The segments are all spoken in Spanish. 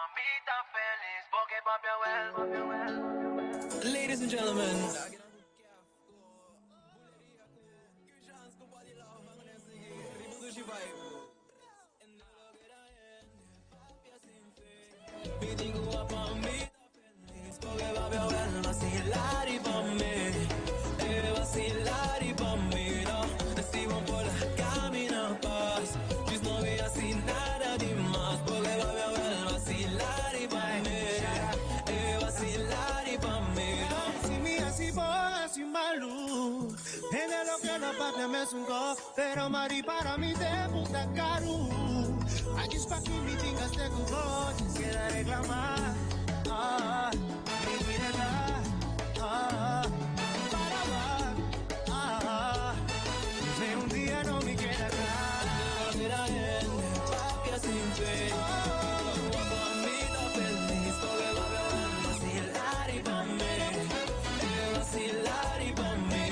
Mamita feliz porque papi well. Ladies and gentlemen, papi me sungko, pero mari para mi te puta caro. Agis pa que me tingas te cuco, quisiera reclamar. Mi vida, para va, de un día no me queda atrás. mira en papi sin fe. Mamita feliz porque va a vacilar y pa' mí, vacilar y pa' mí.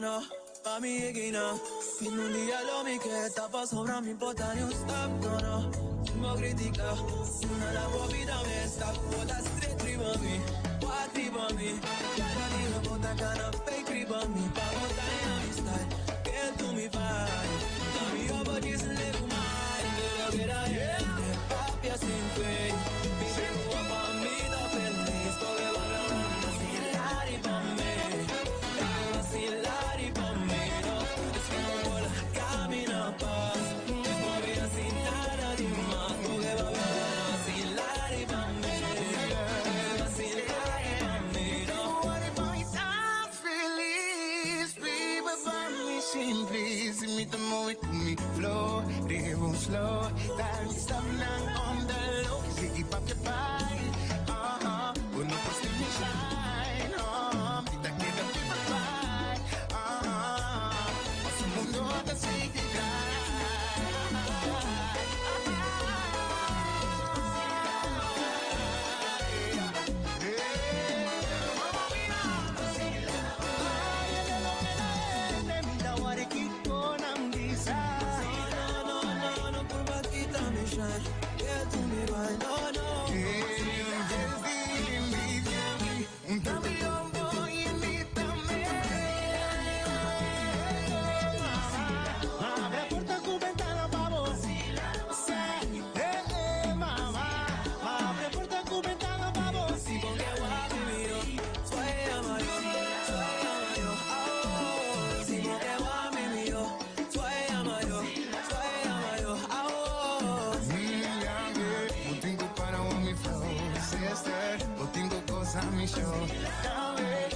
No, pa' mi esquina. Fin un día lo mi que tapa sobra mi importa ni un stop, no. No critica, una la vida me está. Bota straight triba mi, what triba mi. Cada día bota cana fake triba mi. Pa' bota en amistad, que tú mi vibe. Mami, yo voy a decirle tu mind. Quiero que era gente, papi sin fe. Mi tengo pa' mí da feliz, porque va a vacilar y pa' mí. Vacilar y pa' mí, no. Es que no voy a caminar paz. Es morir sin nada de más, porque va a vacilar y pa' mí. Vacilar y pa' mí, no. I'm feliz, baby, by me simples. Meet the moment with me flow, they won't slow. That stop now on the low, ziggy pop your body. When the first thing you shine, kita kita people fly. Sa mundo at sige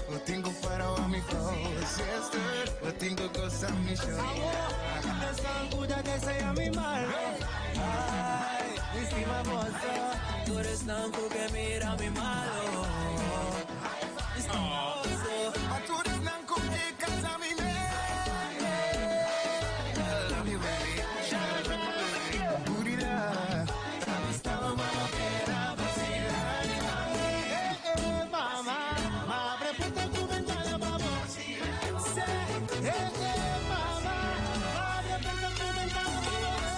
eu tenho para o amigo, sister, eu tenho coisa me show. Dessa cuida dessa é a minha mãe. Ai, estima você. Tú eres tan cool que mira mi malo. Estimoso. Tu eres tan cool que casa mi mente. Love you, baby. Booty love. Estaba malo que era vacilar y mami. Mamá, abre puerta tu ventana, vamos. Mamá, abre puerta tu ventana, vamos.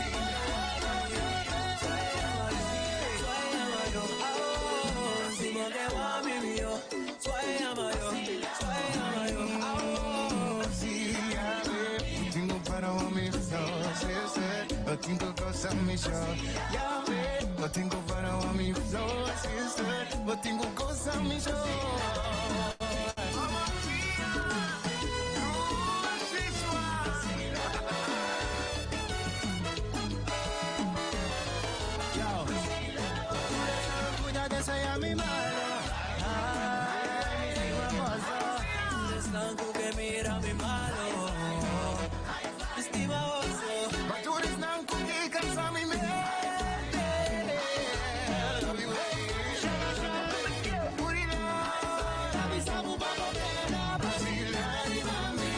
Dimo que va mi mío. Suave amayo. Eu tenho para o amigo, sister. Eu tenho coisa me show. Eu tenho para o amigo, sister. Eu tenho coisa me show. Cuida dessa é a minha mano. Ai, mi hermoso. Tú eres tan cool que mira mi malo. Estimoso. Mas tu eres tan cool que cansa mi mente. Love you, baby. Put it on. Avisamos pa' poder a vacilar y mami.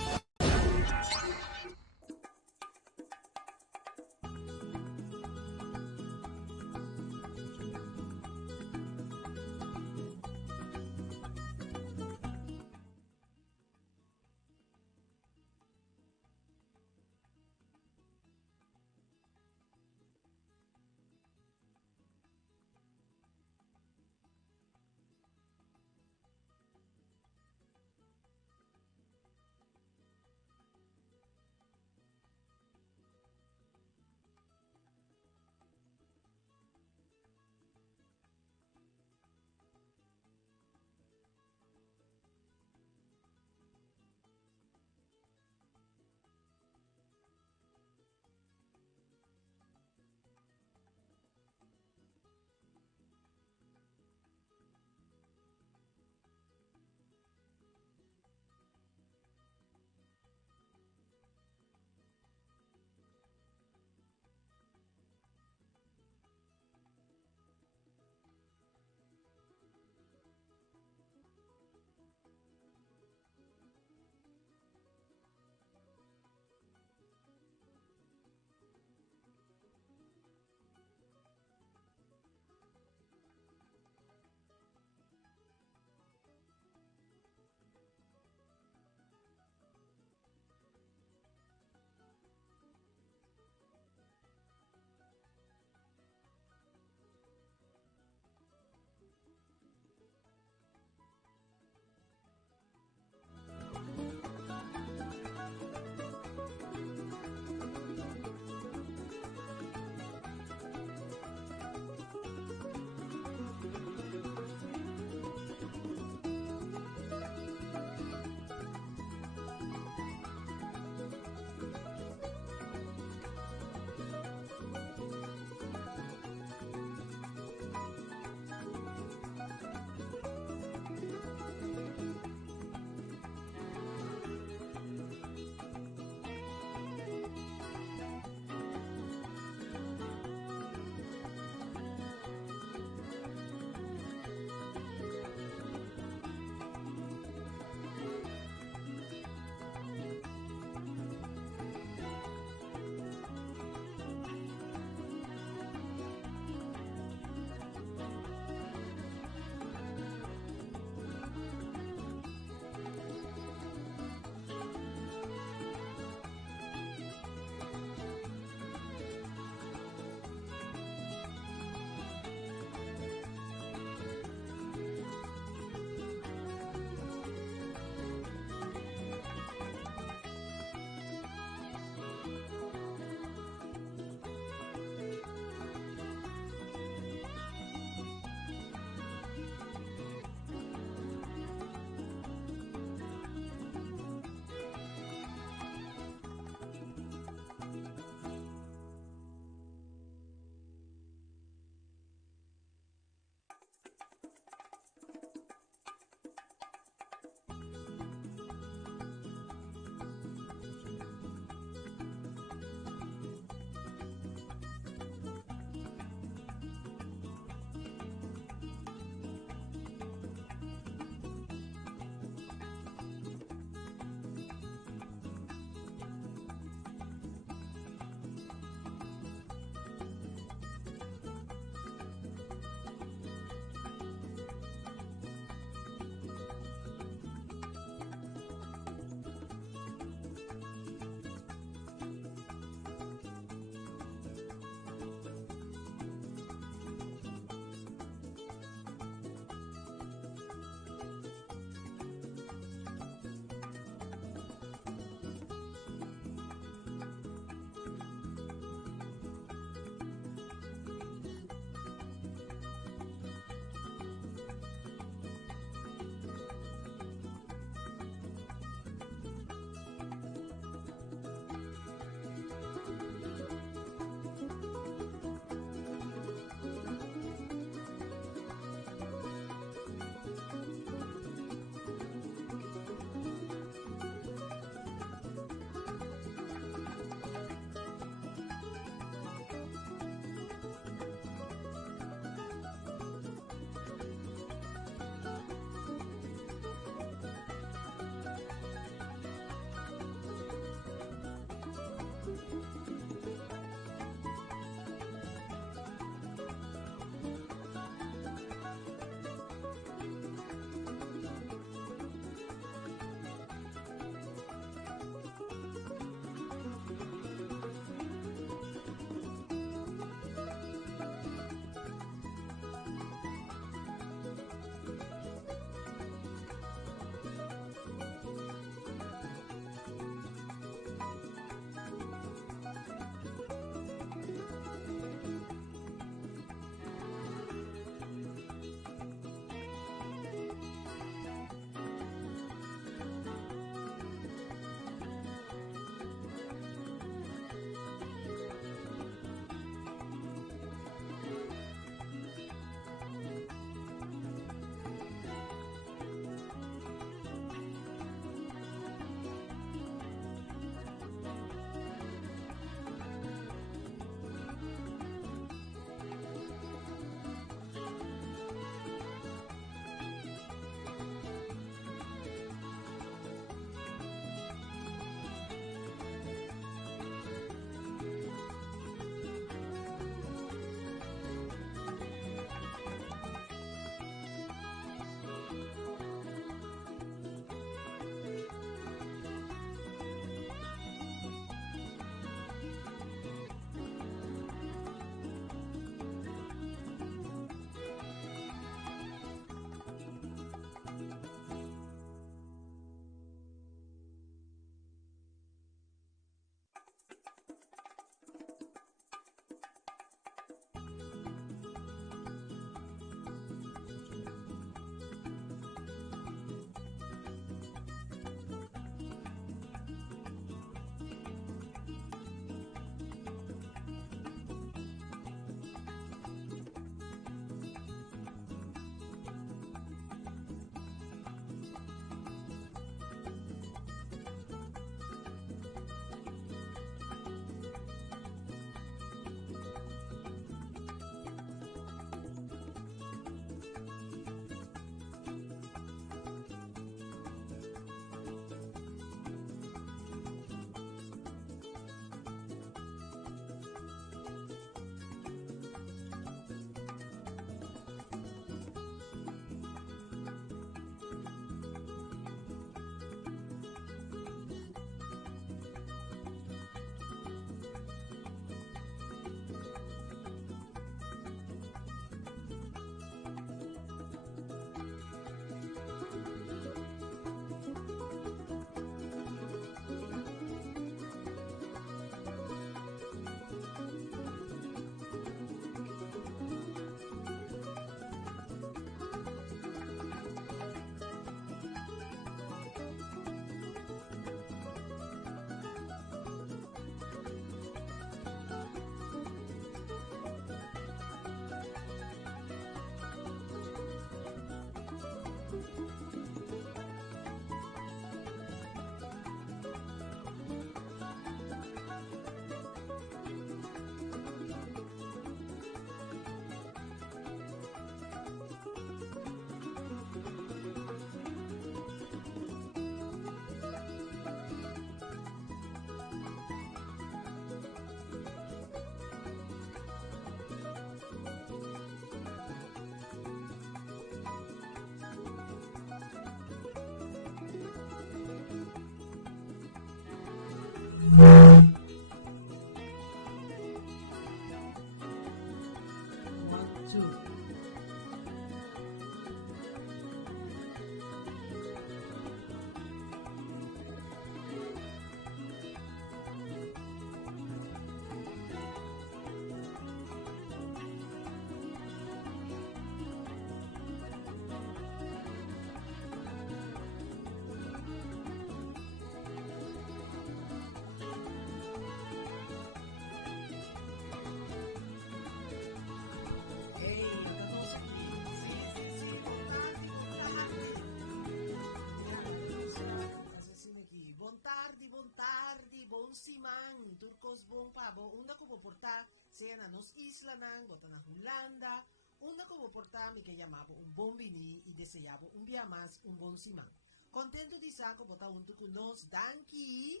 portar seja na nos isla nang, bota na Holanda, una como portar mi que llamaba un bom vini y deseaba un día más un bom simán. Contento di saco bota junto con nos, danki,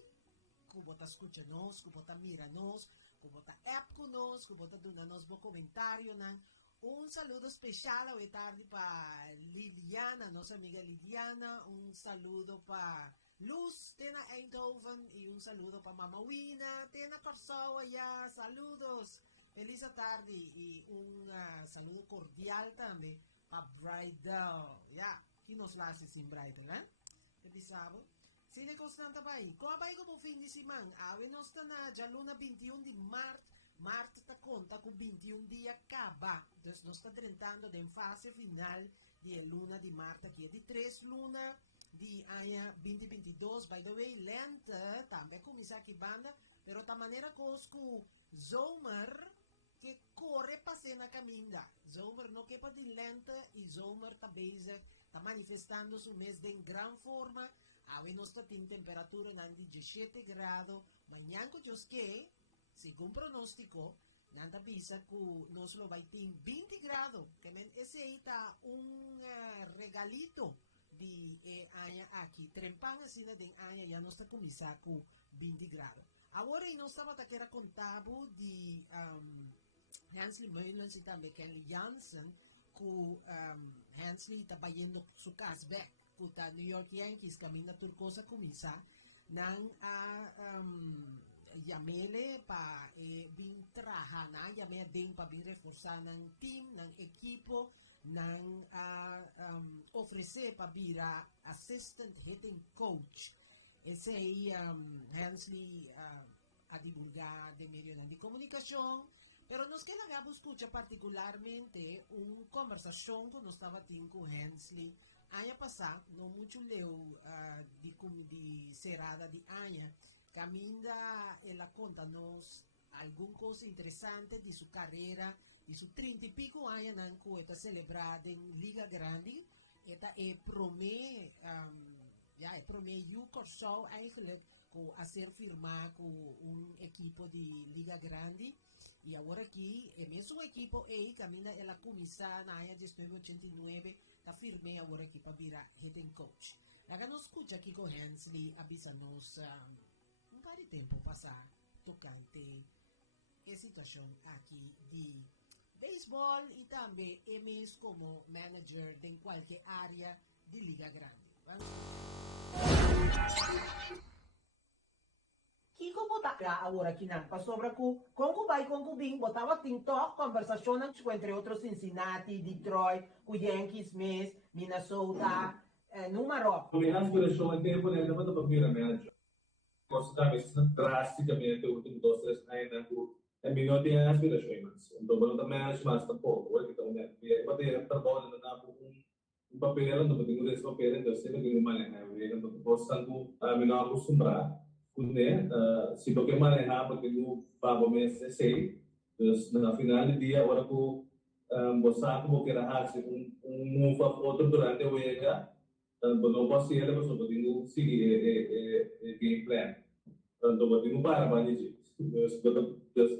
que bota escucha nos, que bota mira nos, que bota app con nos, que bota dona nos bo comentario nang. Un saludo especial hoy tarde para Liliana, nuestra amiga Liliana. Un saludo para Luz, Tena Eindhoven. Y un saludo para Mama Wina, Tena Corsoa, ya. Saludos. Feliz tarde. Y un saludo cordial también para Bridal. Ya, aquí nos la hace sin Bridal, ¿eh? ¿Qué sábado? Sigue constante para ahí. ¿Cómo va como fin de semana? Ahora nos está na luna 21 de março. Marte está conta com 21 dias acaba. Então, nós estamos entrando em fase final de luna de Marte, aqui é de 3 luna de ano 2022. By the way, lenta, também começa aqui banda, pero da maneira que o zomer que corre para ser na caminha. Zomer não quer de lenta e zomer está basic, está manifestando-se um mês de grande forma. Agora nós estamos em temperatura de 17 graus. Amanhã que Deus quer, segundo pronóstico, nada avisa que nós vai ter 20 graus. Que esse aí está regalito de ano aqui. Trempang assim de ano já nós está começando com 20 graus. Agora nós estamos aqui a contar de Hensley Meulens e também Kelly Jansen, que Hensley está indo su casback. Puta New York Yankees caminha tudo coisa começar. Nang Yamele para bin traha na Yamele din para bin reforçar ng team, ng equipo, ng oferecer para bira assistant hitting coach. Esse aí Hensley a divulgar de meio de comunicação, pero nos que lagamos escucha particularmente conversação que nós estava tendo com Hensley ano passado, não muito leu de serada de ano. Caminda ela conta-nos alguma coisa interessante de sua carreira, de seus 30 e pico anos que está celebrada em Liga Grande. Esta é promê, o Corso eigenlijk a ser firmado com equipo de Liga Grande. E agora aqui, é mesmo equipo aí, caminda ela começar na área de 1989, está firme agora aqui para virar head coach. Agora nos escuta aqui com Hensley, avisa-nos um par de tempo passar tocante a situação aqui de beisebol e também MS como manager em qualquer área de Liga Grande. Kiko bota agora aqui na sobra com vai com bem botava TikTok conversação entre outros Cincinnati, Detroit, com Yankees, Mets, Minnesota, número. A minha aspiração é ter poder para a manager. Constantemente, drasticamente, o último 2-3 anos, a minha tem aspirações. Então, quando a manager mais está pouco, o que então é bater trabalho na papel, não tem esse papel, então sempre tem uma maneira, então posso a minha acostumar. Se você manejar, porque no pago mês sei, na final do dia, agora que você como que errar move outro durante o dia, não posso ir, mas eu tenho seguir game plan. Então eu tenho para banir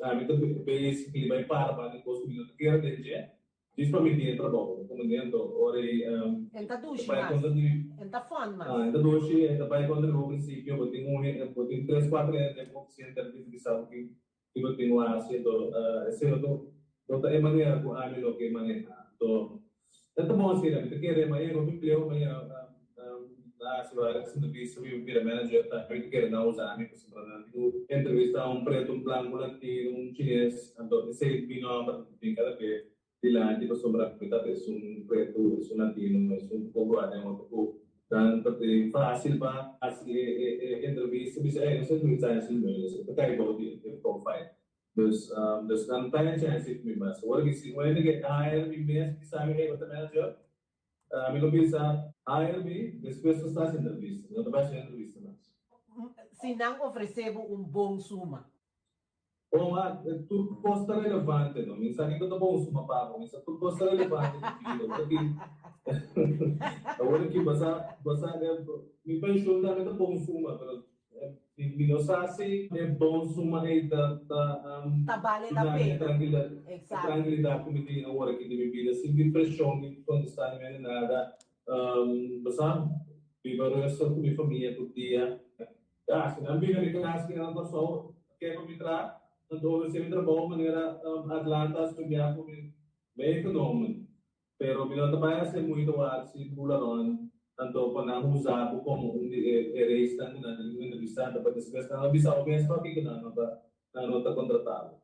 a minha basically vai para depois que eu quero ter diz para mim que entra bom, como dentro, ora entra duche mas entra fun mas entra duche, entra vai quando no princípio eu tenho 3-4 anos de interpretação que eu tenho lá então esse eu é maneira que a mim que maneja então bom assim né porque é mais eu me pleo mais na semana que se devia vir manager tá eu quero não usar a mim para entrevista preto branco latino chinês então esse vino para cada vez di là di sovrappetà su un preto su latino su un po' guardiamo dan perché facile ba intervista bisa non so come sai sul meglio se perché di profile dus dan tanya chance it me mas what is it when you get hire me best bisa me with the manager me lo bisa hire me depois tu estás entrevista não vai ser entrevista mas se não oferecebo bom suma. Oh, ma tu costa relevante, no? Mi sa che tutto buono su mappa, mi sa tu costa relevante di perché ora che basa mi penso da metà buono suma, però Binosasi é bom suma aí Tá vale a na pena. a tranquilidade que me tem agora que me vida sem depressão nem quando está em nada basta viver o resto com minha família todo dia se não vive de classe que não passou que é para me tra então você me trabalha maneira Atlanta estudar com bem econômico pero me não trabalha sem muito se bularon tanto panahon usado como erase na entrevista para discutir na bisa o mesmo aqui que na nota contratado.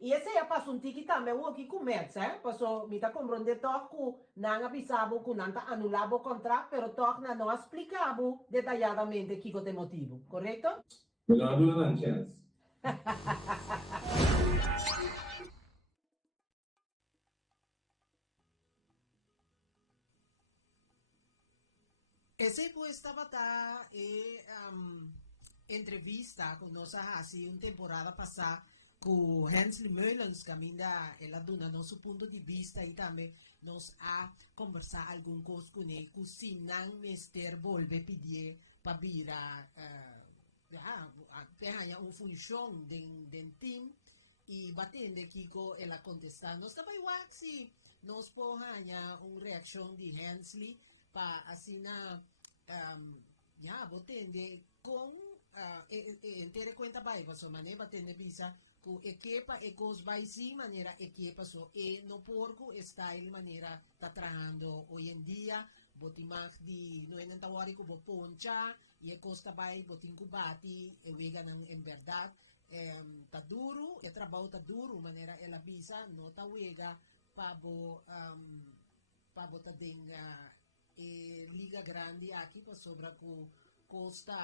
E esse é para um tiki também o que começa, eh? Passo me tá compreendendo toco não avisava que não tá anulado o contrato, pero toco não explicava detalhadamente que o motivo, correto? Me não dá chance. Ese pues estaba entrevista con nos así una temporada pasada con Hensley Meulens camina ela dona nosso ponto de vista e também nos a conversar algum coisa com ele que se não mester volve pedir para vir a ter uma função de team e batendo aqui com ela contestar nós também se nós podemos uma reação de Hensley para assim botende com ter conta vai para sua maneira batende visa com equipa e cos vai sim maneira equipa so e no porco style maneira tá trabalhando hoje em dia botimag de no é não wari ko poncha e costa vai botin kubati e wega nang em verdade tá duro e trabalho tá duro maneira ela visa no tá wega para botar e liga grande aqui para sobra com costa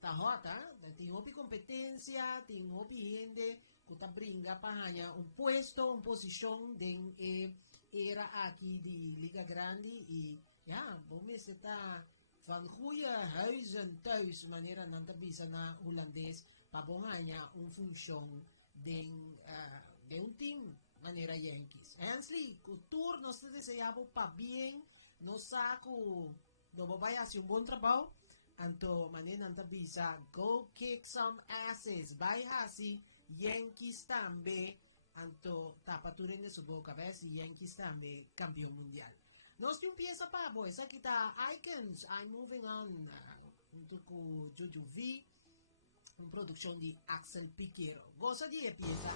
tá rota tem outra competência tem outra gente que tá brinca para ganhar puesto uma posição de era aqui de liga grande e bom você tá van goeie huizen thuis maneira não tá bisa na holandês para bom ganhar função de team maneira Yankees Hensley o tour nós desejamos para bem no saco do vai fazer bom trabalho anto maneira não bisa go kick some asses vai assim Yankees também anto tapatura nessa boca cabeça Yankees também campeão mundial nós temos pieza para boys aqui tá Icons I'm moving on junto com Jojo V uma produção de Axel Piquero gosta de pieza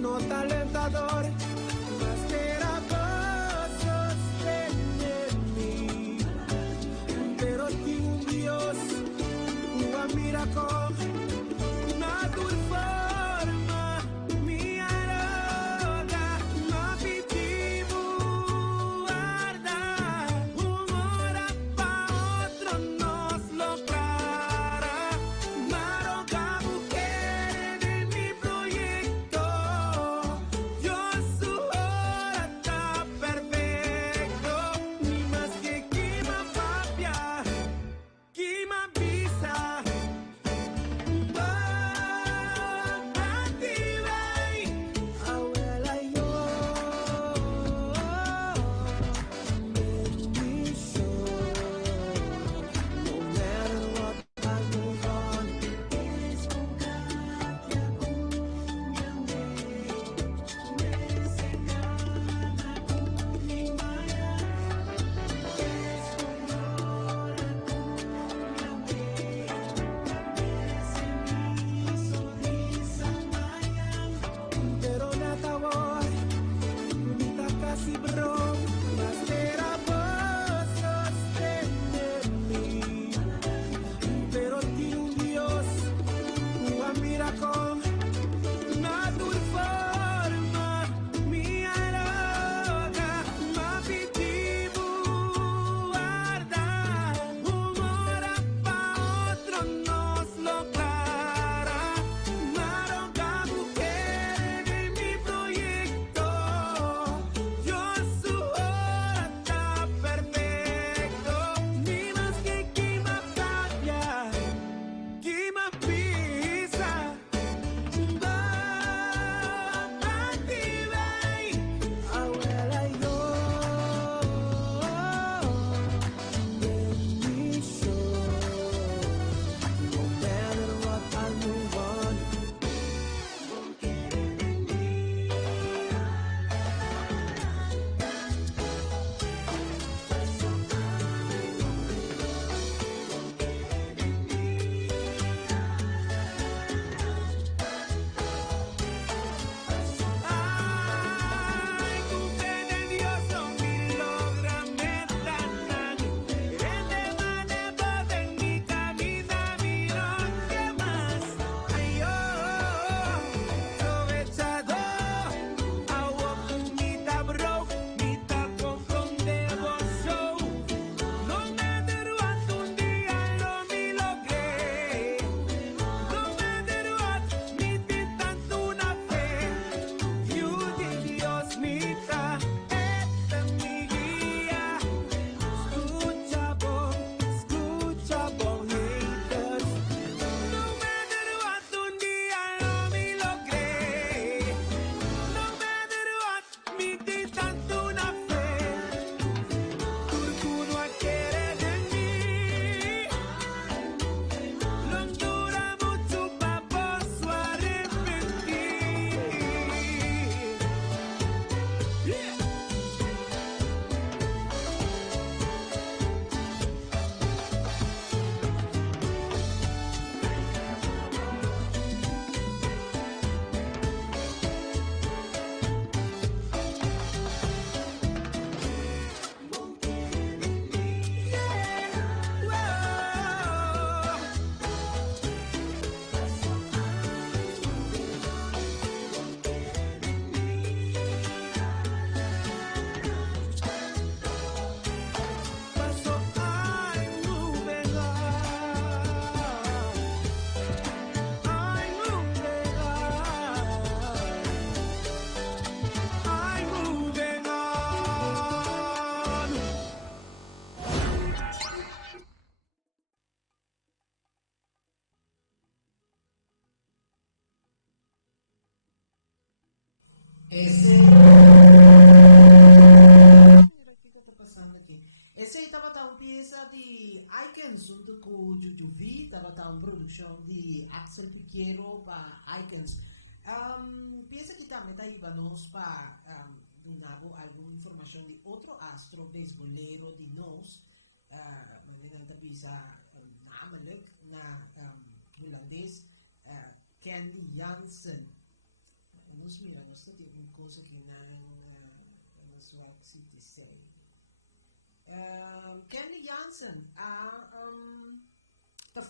no talentador, mas que era vos sostenerme. Pero tinha Dios, uma miracle, na tua forma, minha roga, ma pedivo guarda, hora pa outro nos lograra, ma roga mujer en mi proyecto, yo soy Esse estava uma peça de Icons junto com o Jujuvi, estava uma produção de Axel Piquero para Icons. Pensa que também está aí para nós para dar alguma informação de outro astro beisbolero de nós, na pisa namelijk na holandês Candy Jansen. Nós mira, nós temos uma coisa que na sua city sei. Candy Jansen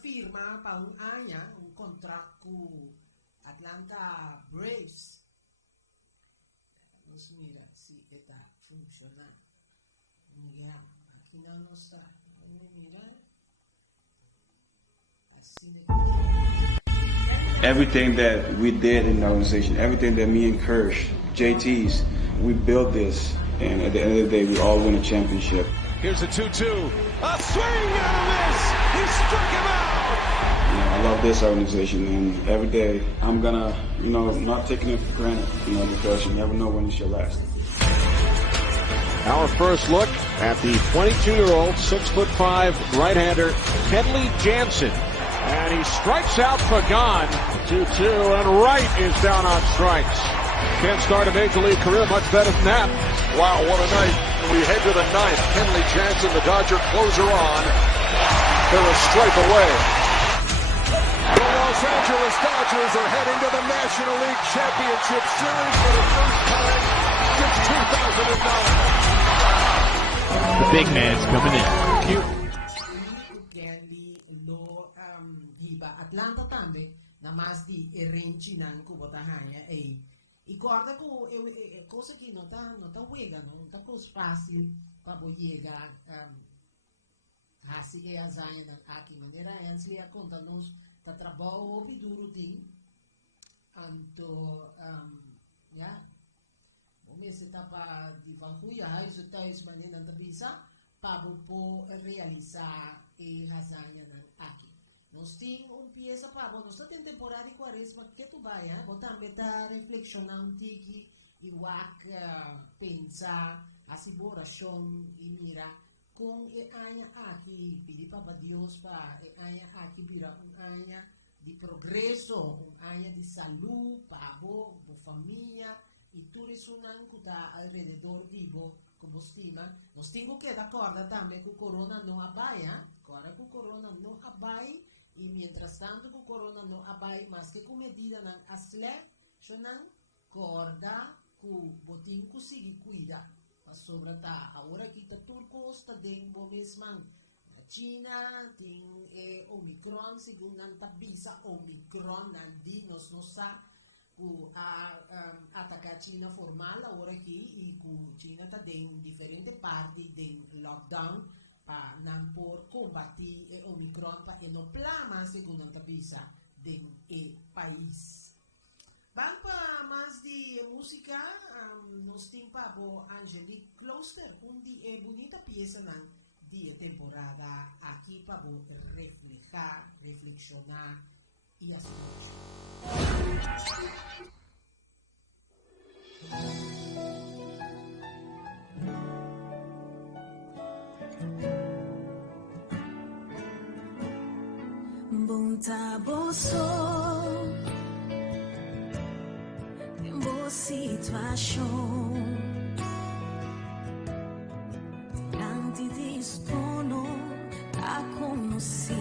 firma para um contrato com Atlanta Braves. Vamos mirar se está funcionando. Mira, aqui não está. Vamos mirar. Assim everything that we did in the organization, everything that me and Kirsch, JT's, we built this, and at the end of the day, we all win a championship. Here's a 2-2. A swing and a miss. He struck him out. I love this organization, and every day I'm gonna, not taking it for granted, because you never know when it's your last. Our first look at the 22-year-old, 6'5" right-hander Kenley Jansen. And he strikes out for Pagan. 2-2, and Wright is down on strikes. Can't start a major league career much better than that. Wow, what a night. We head to the ninth. Kenley Jansen, the Dodger closer on. They're a strike away. The Los Angeles Dodgers are heading to the National League Championship Series for the first time since 2009. The big man's coming in. Atlanta tambe na mais de renci nan ku bota hanya e corda ku coisa que não tá wega, não tá coisa fácil para chegar assim que a zanha aqui não era antes de conta nos tá trabalho duro de anto ya se tá para de vancuia isso tá isso maneira da bisa para realizar e lasanha aqui. Nós temos peça para nós tem temporada de quaresma que tu vai, botar meta reflexionar um tique e pensar a oração e mira com e anha aqui pedir para Deus para anha aqui vira anha de progresso, anha de saúde para a família e tudo isso não está ao redor de como estima. Nós temos que dar corda também que o corona não abaia, agora que o corona não abaia e mientras tanto que o corona não abaia, mas que com medida não aslep, já não corda que o botim consegue cuidar. A sobra tá, agora que está tudo costa dentro mesmo. Na China tem Omicron, segundo não está bisa Omicron, não di, nós não sabemos atacar a China formal agora aqui e que China está em diferentes partes do lockdown para não por combater o Omicron para não plama segundo a visa do país. Vamos para mais de música, nós temos para o Angelique Closter, uma bonita peça de temporada aqui para reflexionar e assistir. Bunta boso, em boa situação, diante disso a conheci,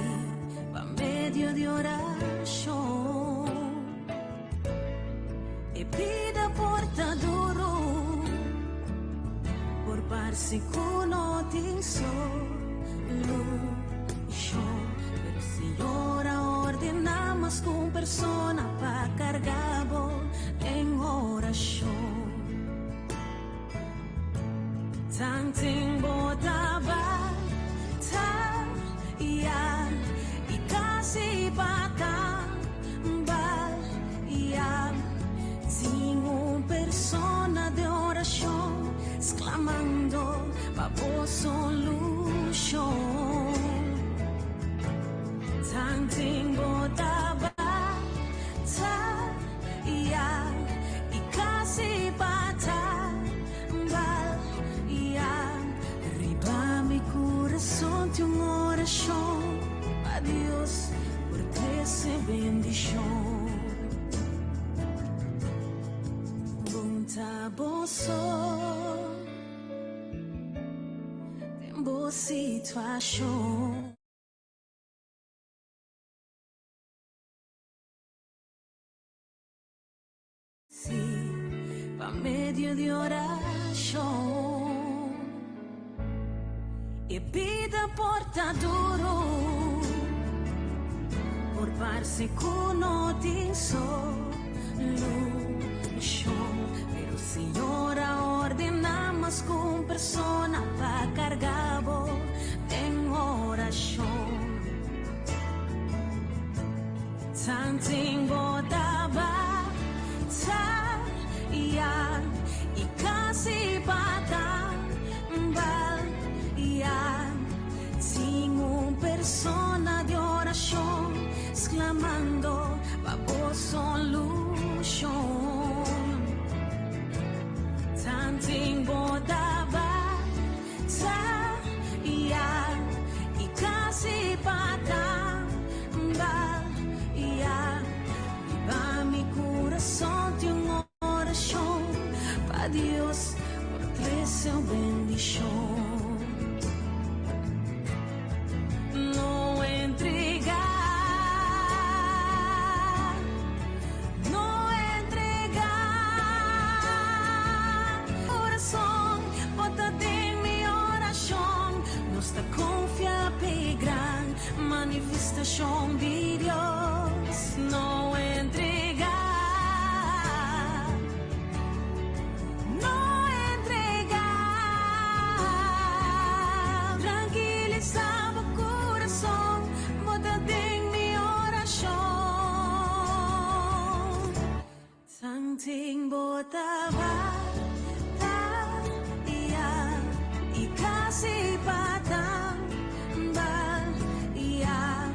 para meio de oração, e pida porta duro, por parsi cuno ti pero Señora ordenamos con persona pa cargabo en oración. Tanting botaba ta ya y casi pata bal ya sin un persona de oración exclamando pa' solución. Tanting botaba ta ya y casi pata bal ya arriba mi corazón de una oración a Dios por trece bendición. Bunta boso en boa situação. Pa' medio de oración e pida porta duro por parse cuno ti solución. Pero Señora ordenamos con persona pa' cargabo en oración. Tanting botaba ya y casi pata bal ya sin un persona de oración exclamando pa' solución. Tanting botaba ya y casi pata bal ya viva mi corazón de un oración pa' Dios por trece bendición. No entregar, no entregar corazón, bótate en mi oración. Nuestra confianza y gran manifestación de Dios. No botaba ta ia y casi patang ba ia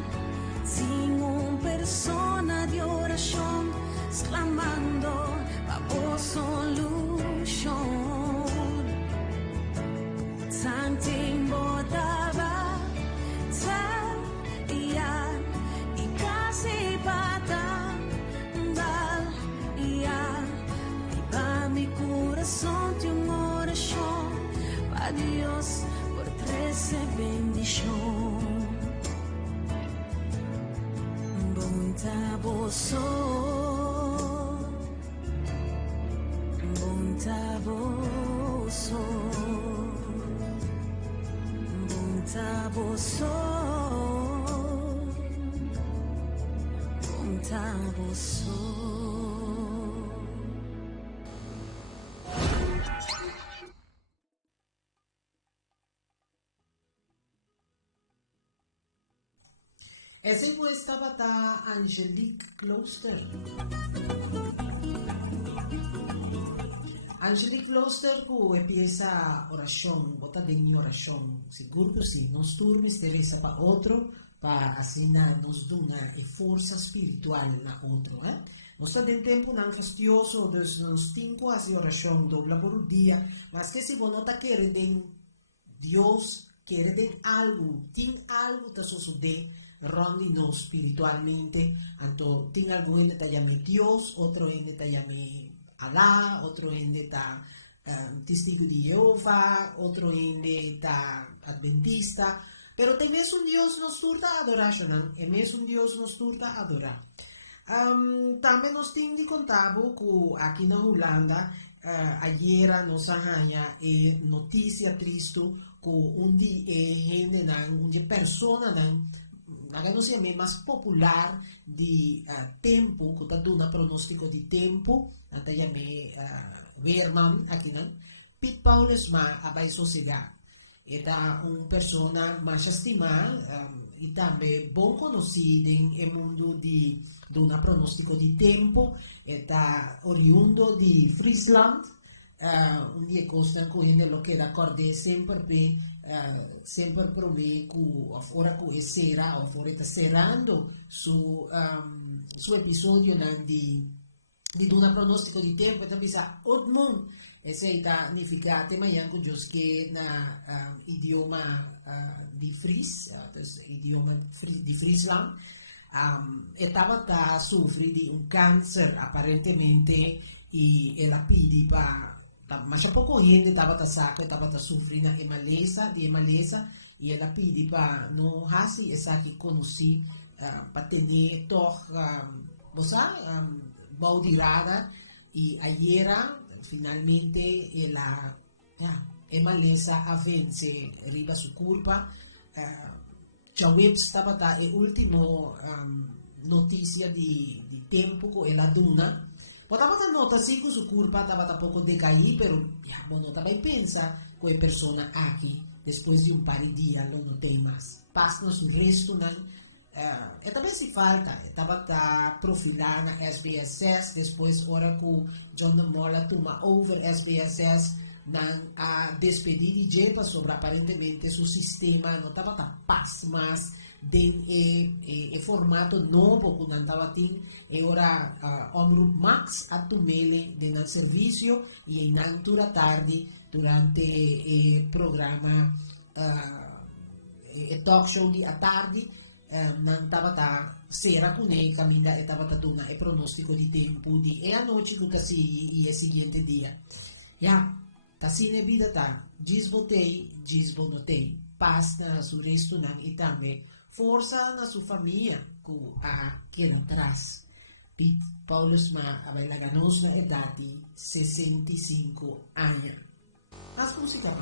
sin un persona de oración exclamando bajo solución Santing botaba ta ia y casi patang ba ia y pa mi corazón te una oración pa Dios por 13 bendición Bontaboso Bontaboso Bontaboso Bontaboso Ese pues estaba ta Angelique Closter. Angelique Closter ku empieza oración, bota de mi oración. Seguro que sí, nos turmis Teresa pa otro, pa así nos duna e forza spiritual na otro, Nós temos tempo não fastioso, dus nos 5 a oração dobla por dia, mas que se você não quer de Deus, quer de algo, tem algo que sucede rondi nos espiritualmente, então tem algo em que llame Deus, outro em que llame Allah, outro em que está testigo de Jeová, outro em que está adventista, pero tem mesmo Deus nos turta a adorar, é mesmo Deus nos turta a adorar. Também nós temos de contar que aqui na Holanda, ayer nos arranha notícia triste que gente, uma pessoa não sei, mais popular de tempo, que está dando pronóstico de tempo, até chame Weerman aqui, Piet Paulus vai sossegar. Era uma pessoa mais estimada e também bom conhecida no mundo de um pronóstico de tempo. Era oriundo de Friesland, onde costa com ele lo que acordei sempre per me que ora que sera o ora está cerrando su episodio di un pronostico di tempo, então pensa Odmund esse está significado mas yango just que na idioma de Fries, idioma de Friesland, estava a sofrer de câncer aparentemente e ela pediu para mas pouco gente estava a sofrer na emaleza e ela pediu para não hasi essa que conheci para ter baudirada e ayer finalmente ela emaleza a vence arriba su culpa. Chaweb estava a último notícia de tempo que ela duna. Potava dar nota assim que sua culpa estava pouco decair, pero não também pensa que a pessoa aqui depois de par de dias não tem mais. Passa no resto e também se falta, estava a profilar na SBSS, depois hora que John Mola toma over SBSS a despedir de Jepa sobre aparentemente seu sistema não estava a paz mais de formato novo que não estava tendo e ora Omroep Max a tomele de no serviço e na tura tarde durante o programa talk show di a tarde não estava a sera com ele caminha estava a dar o pronóstico de tempo e a noite do que e o seguinte dia tá assim a vida tá desbotei paz na seu resto e também força na sua família com aquele atrás. Piet Paulus vai laganos na idade 65 anos. As músicas.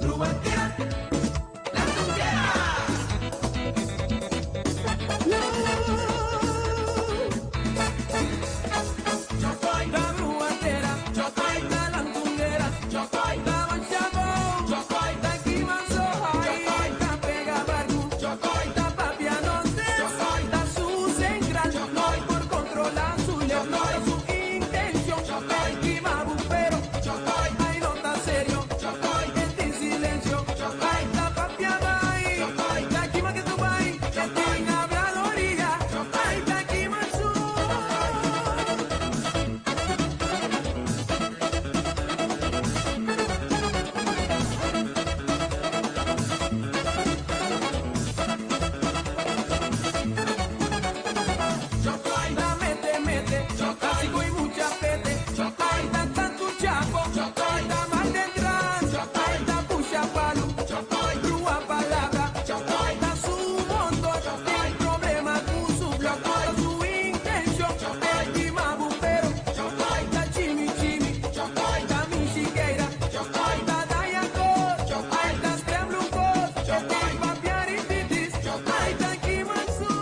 Rubatera, la tuquera. Yo soy la rubatera, yo soy la lantunguera, yo soy la manchamo, yo soy la quimanzo, yo soy la pega barbu, yo soy la papianote, yo soy la su central, yo soy por controlar su león, su intención, yo soy quimabu, pero yo soy ay no tan serio, yo soy en silencio, yo soy la papiana ahí, yo soy la quima que tú vas, que estoy habladoría, yo soy la quimanzo. Yo soy la mete, yo clásico y mucha pete, yo soy tan tu chapo, yo soy la mal detrás, yo soy la pucha palu, yo soy grúa palabra, yo soy la su montón, yo soy problema con su bloco, su intención, yo soy quima bumbero, yo soy la chimi, yo soy la michiqueira, yo soy la dayaco, yo soy la scrambluco, yo soy papiaritis, yo soy la quimanzu.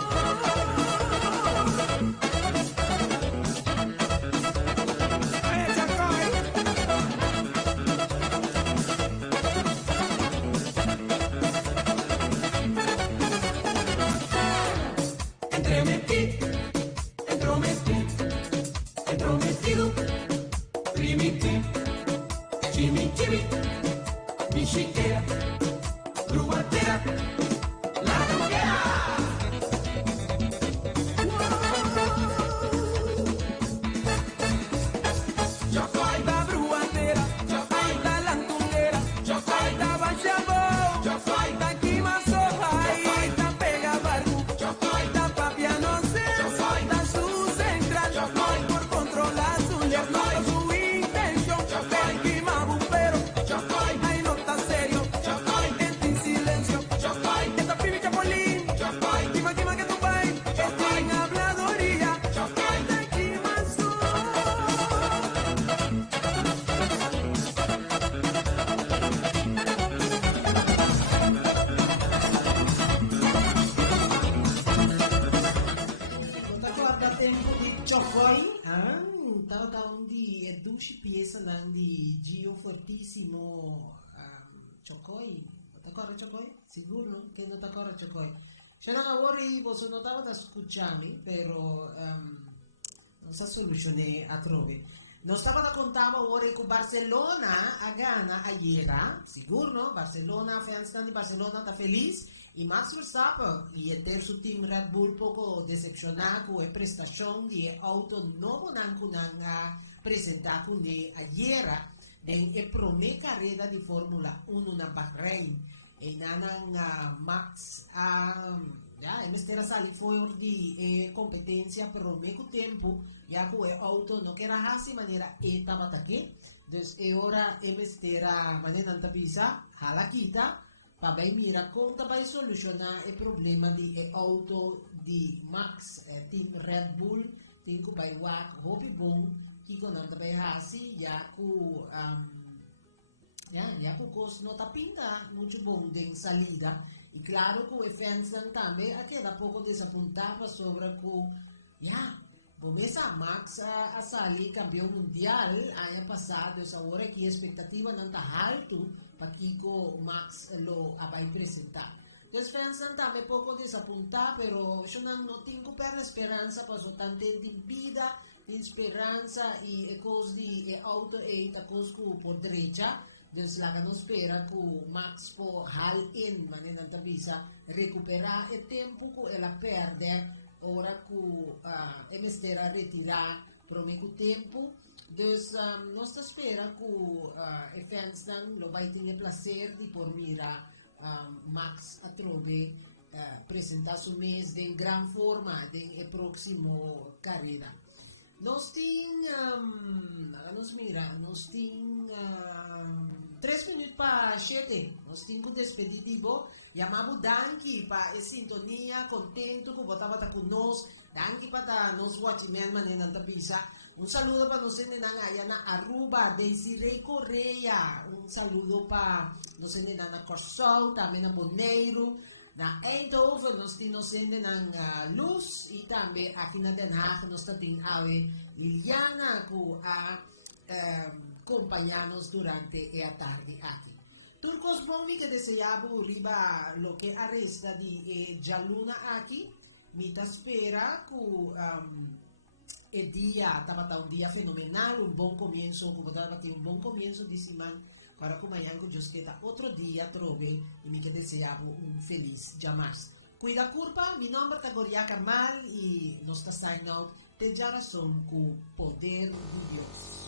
Entrometido, primiti, chimi, bichiquera, rubatera, la tuquera. Yo soy la bruatera, yo soy la lantunguera, yo soy la banchabo, yo soy la quimazo, yo soy la pega barbu, yo soy la papianoce, yo soy la su central, yo soy por controlar su león, su intención, yo soy quimabu, pero yo soy ay no tan serio, yo soy en silencio, yo soy esta pibi chapolín, yo soy quima que tú vas, estoy en habladoría, yo soy la quimazo. Guarda tempo di Chocoy, tawag di Edushi piesa ng di Gio Fortissimo Chocoy. T'accordi Chocoy? Sicuro che non t'accordi Chocoy. C'è una worry, posso notare da scusami, però non sa soluzione a trovi. Non stava da contare ora con Barcellona a Ghana a ieri, sicuro? Barcelona, fans di Barcelona sta felice. E Max Verstappen, il terzo team Red Bull poco decepcionato e prestazione di auto nuovo non ha presentato ieri nella prima carriera di Formula 1 na Bahrain. E nanang Max mistera sali fuori di competenza per un poco tempo, ya que auto no era así manera etapa aquí. Entonces ahora mistera manera antavisa hala kita para mira conta para solucionar el problema di auto di Max team Red Bull tengo para wa hopi bom que con anta para así ya ku ya cos no ta pinta muito bom de salida. E claro que o fans também até da pouco desapontava sobre começa a Max a sair campeão mundial ano passado, agora que a expectativa não está alto para que o Max lo vai apresentar. Os fans também pouco desapontar, pero eu não tenho per esperança para soltante de vida, esperança e coisa de auto e coisa por direita. Dus la non spera che Max può hal in manera da recuperare il tempo che la perde ora che mistera retirare per un tempo. Dus non sta spera che i fans lo vai tenere piacere di pormire Max a trove presentare su mese in gran forma nel prossimo carriera. Nós temos 3 minutos para 7. Nós temos um despeditivo. Chamamos Danki para a sintonia, contento que botava conosco. Danki para nós watchmen maneira da pizza. Un saludo para nos allá na Aruba, Desiree Correa. Un saludo para nos na Corsol, también a Boneiro, na Eindhoven, nos tinosenden na Luz, e também aqui na Den Haag, nos tating awe Liliana, que a acompanhar-nos durante a tarde aqui. Turcos Bomi que deseamos riba lo que arresta di Jaluna aqui, mita spera que el día estaba un día fenomenal, un buen comienzo, como estaba un buen comienzo de semana, para que mañana con Dios quiera otro día trove y me que deseamos un feliz jamás. Cuida curva, mi nombre es Goria Kamal y nos está sign out de Jarason con poder de Dios.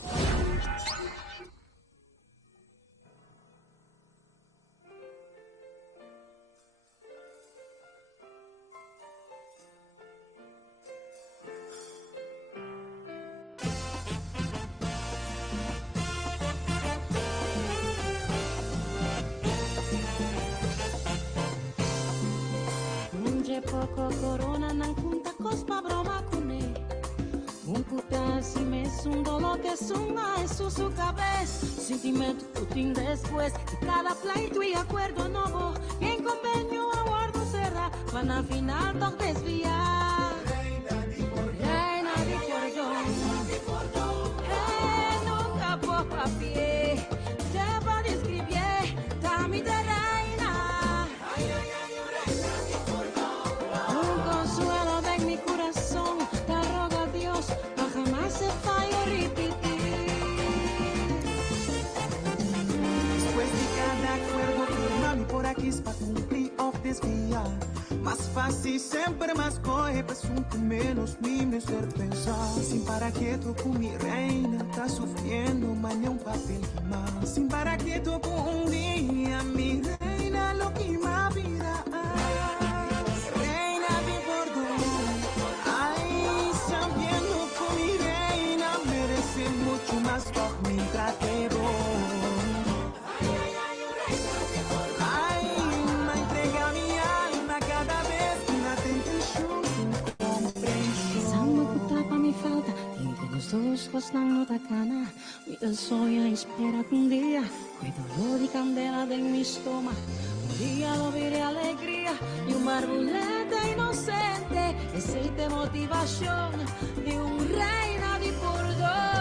Poco corona nang punta cospa broma cune. Un puta si me un dolor que suma en su cabeza. Sentimento putin después de cada pleito y acuerdo nuevo. Y en convenio aguardo cerrar para final todo desviar. Reina di perdón. Nunca por a pie. Te va a describir, dame de reina. Por aquí es para cumplir o desviar. Más fácil, siempre más coge, presunto menos mi me ser pensar. Sin para quieto con mi reina, está sufriendo, mañana un papel que más. Sin para quieto con un día, mi reina, lo que más vida. Reina de perdón, ay, sabiendo con mi reina, merece mucho más por mi tratero. Os dos não da cana, meu sonho espera que um dia, com dolor de candela em meu estômago, um dia lo veré alegria e uma borboleta inocente, aceite motivação de reina de perdão.